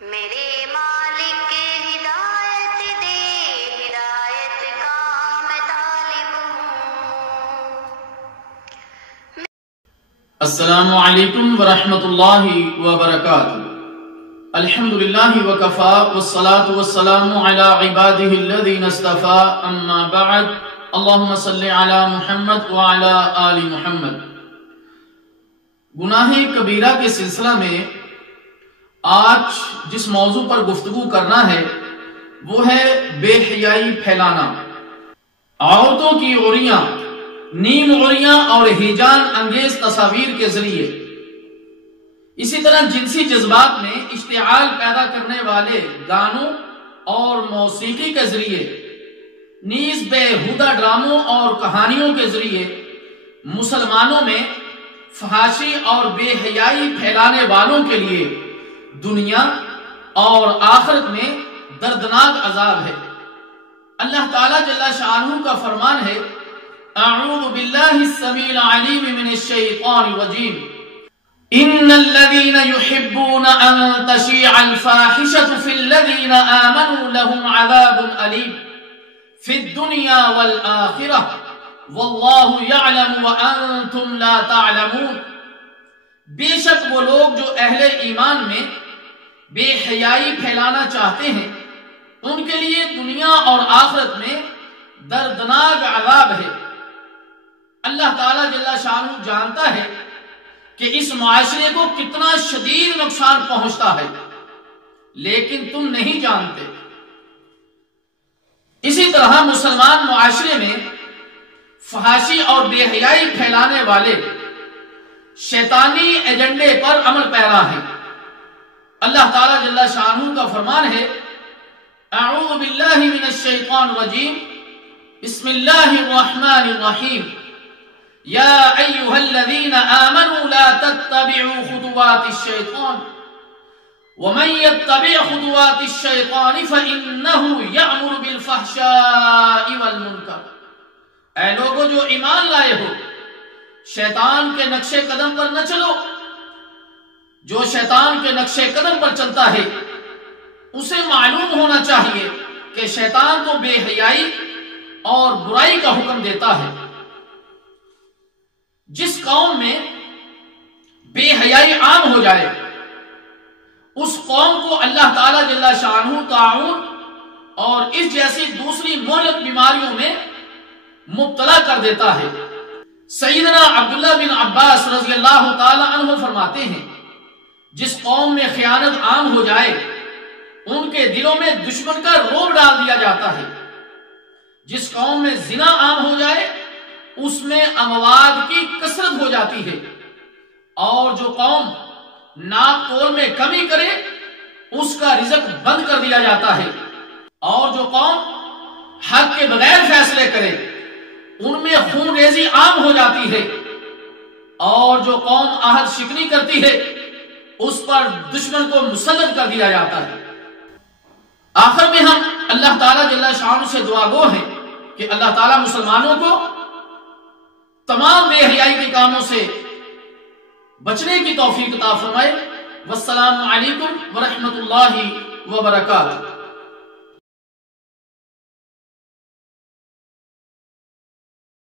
میرے مالک ہدایت دے، ہدایت کا میں طالب ہوں۔ السلام علیکم ورحمۃ اللہ وبرکاتہ۔ الحمدللہ وکفا والصلاة والسلام علی عبادہ الذین اصطفى، اما بعد، اللہم صلی علی محمد وعلی آل محمد۔ گناہ کبیرہ کے سلسلہ میں آج جس موضوع پر گفتگو کرنا ہے وہ ہے بے حیائی پھیلانا، عورتوں کی عوریاں، نیم عوریاں اور ہیجان انگیز تصاویر کے ذریعے، اسی طرح جنسی جذبات میں اشتعال پیدا کرنے والے گانوں اور موسیقی کے ذریعے، نیز بےہودہ ڈراموں اور کہانیوں کے ذریعے مسلمانوں میں فحاشی اور بے حیائی پھیلانے والوں کے لیے دنیا اور آخرت میں دردناک عذاب ہے۔ اللہ تعالیٰ جل شانہ کا فرمان ہے، اعوذ باللہ السمیع العلیم من الشیطان الرجیم، ان الذین یحبون ان تشیع الفاحشۃ فی الذین آمنوا لهم عذاب علیم فی الدنیا والآخرہ واللہ یعلم وانتم لا تعلمون۔ بے شک وہ لوگ جو اہل ایمان میں بے حیائی پھیلانا چاہتے ہیں ان کے لیے دنیا اور آخرت میں دردناک عذاب ہے۔ اللہ تعالیٰ جل شانہ جانتا ہے کہ اس معاشرے کو کتنا شدید نقصان پہنچتا ہے، لیکن تم نہیں جانتے۔ اسی طرح مسلمان معاشرے میں فحاشی اور بے حیائی پھیلانے والے شیطانی ایجنڈے پر عمل پیرا ہیں۔ اللہ تعالیٰ جل شانہ کا فرمان ہے، اعوذ باللہ من الشیطان الرجیم، بسم اللہ الرحمن الرحیم، یا ایہا الذین آمنوا لا تتبعوا خطوات الشیطان ومن يتبع خطوات الشیطان فإنہ یأمر بالفحشاء والمنکر۔ اے لوگو جو ایمان لائے ہو، شیطان کے نقش قدم پر نہ چلو۔ جو شیطان کے نقش قدم پر چلتا ہے اسے معلوم ہونا چاہیے کہ شیطان تو بے حیائی اور برائی کا حکم دیتا ہے۔ جس قوم میں بے حیائی عام ہو جائے اس قوم کو اللہ تعالیٰ جل شانہ طاعون اور اس جیسی دوسری مہلک بیماریوں میں مبتلا کر دیتا ہے۔ سیدنا عبداللہ بن عباس رضی اللہ تعالی عنہ فرماتے ہیں، جس قوم میں خیانت عام ہو جائے ان کے دلوں میں دشمن کا رعب ڈال دیا جاتا ہے۔ جس قوم میں زنا عام ہو جائے اس میں اموات کی کثرت ہو جاتی ہے، اور جو قوم ناپ تول میں کمی کرے اس کا رزق بند کر دیا جاتا ہے، اور جو قوم حق کے بغیر فیصلے کرے ان میں خون ریزی عام ہو جاتی ہے، اور جو قوم عہد شکنی کرتی ہے اس پر دشمن کو مسلط کر دیا جاتا ہے۔ آخر میں ہم اللہ تعالیٰ جل شانہ سے دعا گو ہیں کہ اللہ تعالیٰ مسلمانوں کو تمام بے حیائی کے کاموں سے بچنے کی توفیق عطا فرمائے۔ والسلام علیکم ورحمۃ اللہ وبرکاتہ۔